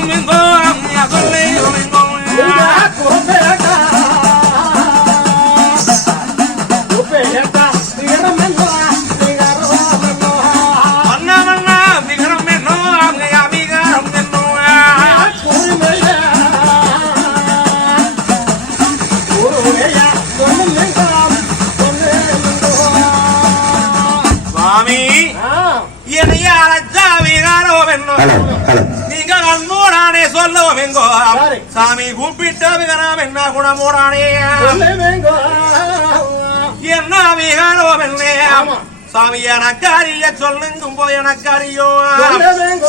domingo, a domingo, domingo. Mira, hello hello சரி. சாமி கூப்பிட்ட விகரம் என்ன குணமூடானே? சொல்லுங்க. என்ன விகாரம் என்ன. சாமி எனக்கறிய சொல்லுங்க போய் சொல்லுங்க.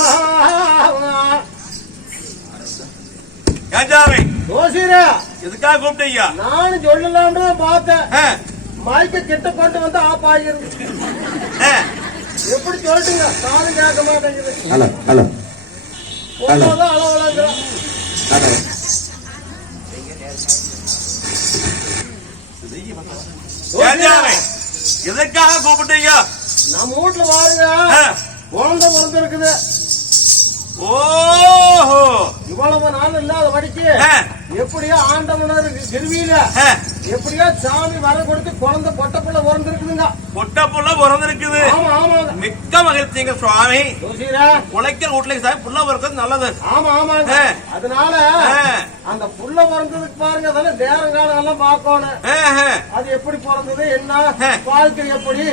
கஞ்சாமி ஜோசியரே, எதுக்காக கூப்பிட்டீங்க? நானும் சொல்லலாம்னு பார்த்தேன். மைக்க கிட்ட கொண்டு வந்து ஆப் ஆகிருது ஆ. எப்படி சொல்லிட்டுங்க காலம் கேட்க மாட்டேங்குது. Hello hello. எதுக்காக கூப்பிட்டீங்க? நம்ம வீட்டுல பாருங்க. குழந்தை பிறந்திருக்குது ஓஹோ. இவ்வளவு நாள் இல்லாத வடிக்கு ஆ, எப்படியோ ஆண்டவனர் திருவியில ஆ. எப்படியோ சாமி வர கொடுத்து குழந்தை பொட்ட புள்ள பிறந்திருக்குதுங்க பொட்ட புள்ள பிறந்திருக்குது. ஆமா மிக்க மகிழ்ச்சிங்க சுவாமி. உழைக்கிற வீட்டுல சாமி புள்ள பிறக்கிறது நல்லது. ஆமா ஆமாங்க ஆ. அதனால. அந்த புள்ள பிறந்ததுக்கு பாருங்க அதெல்லாம் நேரம் காலம் எல்லாம் பார்க்கணும். ஆ, அது எப்படி பிறந்தது என்ன. வாழ்க்கை எப்படி.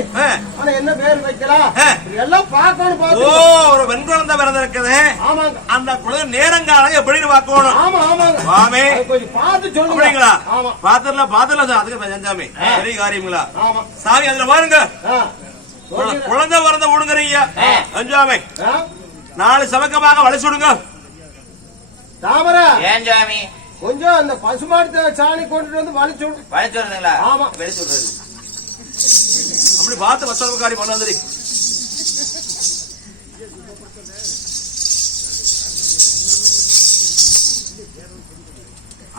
ஆனா என்ன பேர் வைக்கலாம் எல்லாம் பார்க்கணும் ஓ ஒரு பெண் குழந்தை பிறந்திருக்குது. ஆமாங்க. அந்த குழந்தை நேரங்காலம் எப்படின்னு பார்க்கணும். ஆமா ஆமாங்க. சுவாமி. கொஞ்சம் பார்த்து சொல்லுங்க. அப்படிங்களா? ஆமா. பாத்துடலாம் பாத்துடலாம் அதுக்கு செஞ்சாமி. பெரிய காரியங்களா? ஆமா. சாமி அதுல பாருங்க. குழந்தை பிறந்த விடுங்குறீங்க அஞ்சாமி? நாலு சமக்கமாக வளைச்சு விடுங்க தாமரை. ஏன் சாமி? கொஞ்சம் அந்த பசுமாட்டு சாணி கொண்டுட்டு வந்து வலிச்சு விடு. வளைச்சு விடுறீங்களா ஆமா. வெளிச்சு விடுறது அப்படி பார்த்து வசவக்காரி பண்ண வந்துடி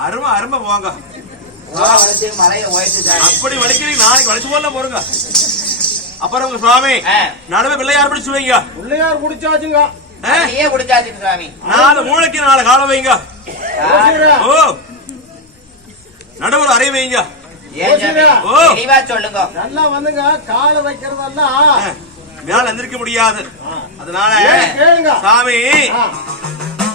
அருமை அருமை போங்க. அப்படி வலிக்கிறீங்க நாளைக்கு வலிச்சு போல போறங்க அப்புறம் உங்க சுவாமி. நடுவே பிள்ளையார் பிடிச்சு வைங்க. பிள்ளையார் குடிச்சாச்சுங்க. ஆ? நீயே குடிச்சாச்சு சாமி நாலு மூளைக்கு நாலு காலம் வைங்க. ஓ. நடுவர் அறை வைங்க. ஏன் சொல்லுங்க. நல்லா வந்துங்க காலை வைக்கிறதெல்லாம் மேல எந்திரிக்க முடியாது. அதனால ஏன் கேளுங்க. சாமி.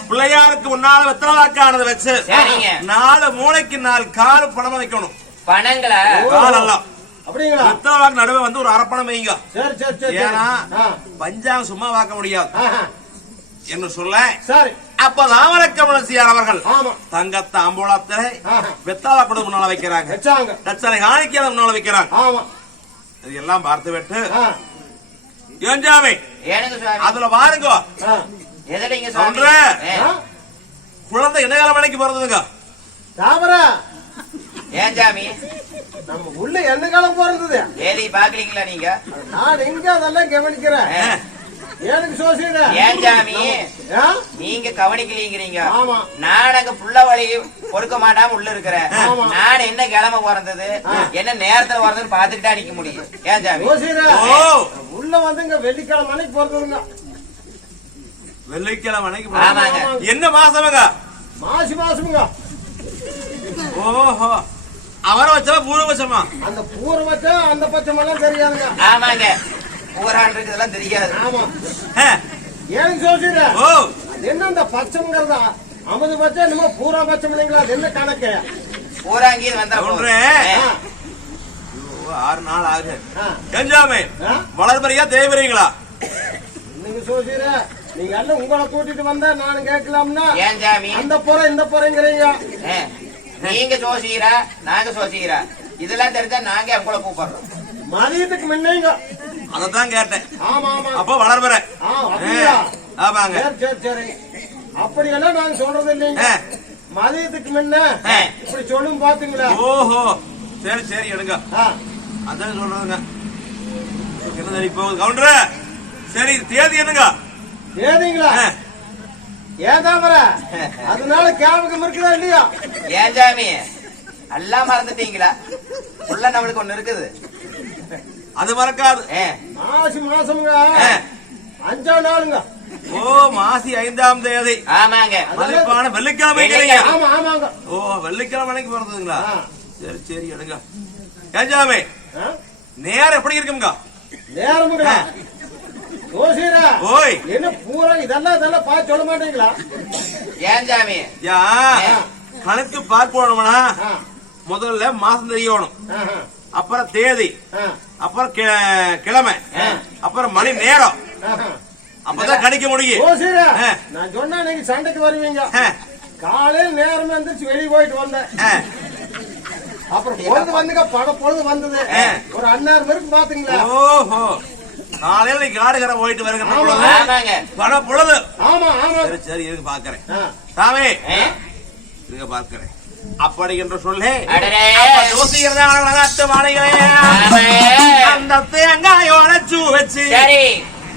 பிள்ளையாருக்கு முன்னால வெத்தலாக்கானதை வச்சு சரிங்க. நாலு மூளைக்கு நாலு காலு பணம் வைக்கணும். பணங்களா? காலெல்லாம். அப்படிங்களா வெத்தலாக்கு நடுவே வந்து ஒரு அரப்பணம் வைங்க. சரி சரி சரி ஏன்னா ஆ. பஞ்சாங்க சும்மா பார்க்க முடியாது. என்று சொல்ல சரி. அப்ப ராமலக்கமணசியார் அவர்கள் ஆமா. தங்க தாம்பூலத்தை ஆஹா. வெத்தாலா கூட முன்னால வைக்கிறாங்க. தட்சணை காணிக்கையாத முன்னால வைக்கிறாங்க. ஆமா. இது எல்லாம் பார்த்து விட்டு. ஏஞ்சாமி அதுல பாருங்க. ஒன்று. குழந்தை என்ன காலம் மணிக்கு பிறந்ததுங்க தாமரை. ஏன் சாமி? நம்ம உள்ள என்ன காலம் பிறந்தது ஏலி பாக்கலீங்களா நீங்க? நான் எங்க அதெல்லாம் கவனிக்கிறேன்? எனக்கு சோசியல? ஏன் சாமி? ஆ? நீங்க கவனிக்கலீங்கிறீங்க. ஆமா. நான் அங்க புள்ள வழி பொறுக்க மாட்டாம உள்ள இருக்கிறேன். ஆமா. நான் என்ன கிழமை பிறந்தது என்ன நேரத்துல பிறந்ததுன்னு பாத்துக்கிட்டா நிக்க முடியும். ஏன் சாமி? உள்ள வந்துங்க வெள்ளிக்கிழமை மணிக்கு பிறந்ததுங்க வெள்ளிக்கிழமை மணிக்கு ஆமாங்க. பிறந்தது. என்ன மாசமங்க? மாசி மாசமுங்க. ஓஹோ. அவரை வச்சா பூர்வபட்சமா அந்த பூர்வத்தை அந்த பட்சம் எல்லாம் தெரியாதுங்க. ஆமாங்க. ஊரான் இருக்கிறதெல்லாம் தெரியாது. ஆமா. எனக்கு சோசியல ஓ. என்ன அந்த பச்சைங்கிறதா அமுது பச்சை என்னமோ பூரா பச்சை இல்லைங்களா? அது என்ன கணக்கு? ஊராங்கி வந்துட ஒன்று. ஆறு நாள் ஆகுது. ஆ, கெஞ்சாமே ஆ. வளர்பறியா தேய்வறீங்களா நீங்க சோசியர நீங்க எல்லாம் உங்களை கூட்டிட்டு வந்தா நானும் கேட்கலாம்னா ஏன் அந்த புறம் இந்த புறங்கிறீங்க. நீங்க சோசிக்கிறா நாங்க சோசிக்கிறா. இதெல்லாம் தெரிஞ்சா நாங்க உங்களை கூப்பிடுறோம். மதியத்துக்கு முன்னேங்க. அதத்தான் கேட்டேன். ஆமா ஆமா. அப்போ வளர்பற? ஆமாங்க. சரி சரி சரி. அப்படியெல்லாம் நாங்க சொல்றது இல்லைங்க. மதியத்துக்கு முன்ன. இப்படி சொல்லும் பாத்தீங்களா? ஓஹோ. சரி சரி எடுங்க. ஆ, அதான் சொல்றதுங்க. என்ன போகுது கவுண்டர் சரி தேதி என்னங்க ஏதீங்களா ஏதாமர அதனால கேபகம் இருக்குதா இல்லையா? ஏன் சாமி? எல்லாம் மறந்துட்டீங்களா? உள்ள நம்மளுக்கு ஒண்ணு இருக்குது. அது மறக்காது. மாசி மாசம்ங்க. ஆ. அஞ்சாம் நாளுங்க. ஓ மாசி ஐந்தாம் தேதி. ஆமாங்க. மதிப்பான வெள்ளிக்கிழமை. ஆமா ஆமாங்க. ஓ வெள்ளிக்கிழமை பிறந்ததுங்களா. சரி சரி எடுங்க. ஏஞ்சாமே ஆ? நேரம் எப்படி இருக்குங்க நேரமுங்க. ஆ. ஜோசியரா ஓய். என்ன பூரா இதெல்லாம் இதெல்லாம் பார்த்து சொல்ல மாட்டீங்களா? ஏன் சாமி? யா கணக்கு பார்க்கணும்னா ஆ, முதல்ல மாசம் தெரியணும் அப்புறம் தேதி ஆ, அப்புறம் கி- கிழமை அப்புறம் மணி நேரம். அப்பதான் கணிக்க முடியும். நான் சொன்னா நீங்க சண்டைக்கு வருவீங்க. ஆ, காலையில நேரம் எந்திரிச்சு வெளியே போயிட்டு வந்தேன். ஆ. அப்புறம் பொழுது வந்துங்க பட பொழுது வந்தது. ஆ. ஒரு அண்ணாறு பேருக்கு பாத்தீங்களா? ஓஹோ. காலையில நீ காடுகரை போயிட்டு வருகிற பொழுது ஆமாங்க பல பொழுது ஆமா ஆமா சரி சரி இருக்கு பாக்குறேன் ஆ. சாமி. இருக்க பார்க்கிறேன் அப்படி என்று சொல்லி அடடே. ஜோசியர் மாலைகளே ஆமே. அந்த தேங்காயோட சூ வச்சு சரி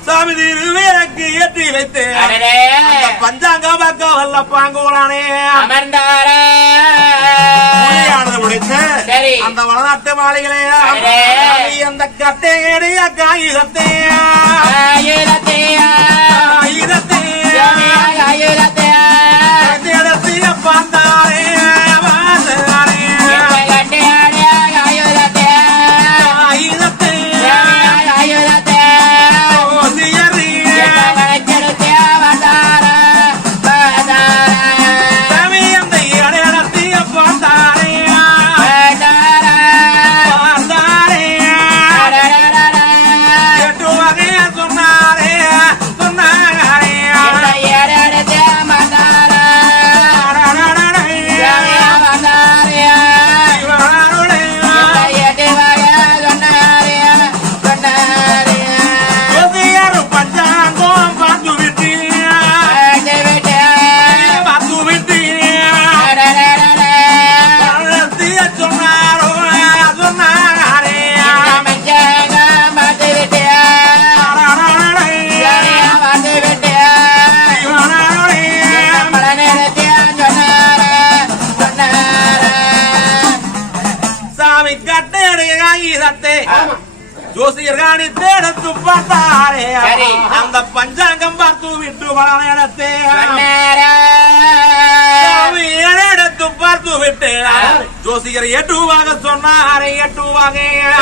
சாமி திருவேரக்கு ஏற்றி வைத்து அடடே. அந்த பஞ்சாங்க பக்கம் வல்ல பாங்கோலானே அமர்ந்தார சரி. அந்த வளநாட்டு மாளிகளே அந்த காகிதத்தை ஆயிரத்தையா தேடத்திய பார்த்தாரே பார்த்தாரே காணி தேடத்து பார்த்தாரே. அந்த பஞ்சாங்கம் பார்த்து விட்டு வளர்த்தே எடுத்து பார்த்து விட்டு. ஜோசியர் எட்டுவாக சொன்னாரே சொன்னாரியா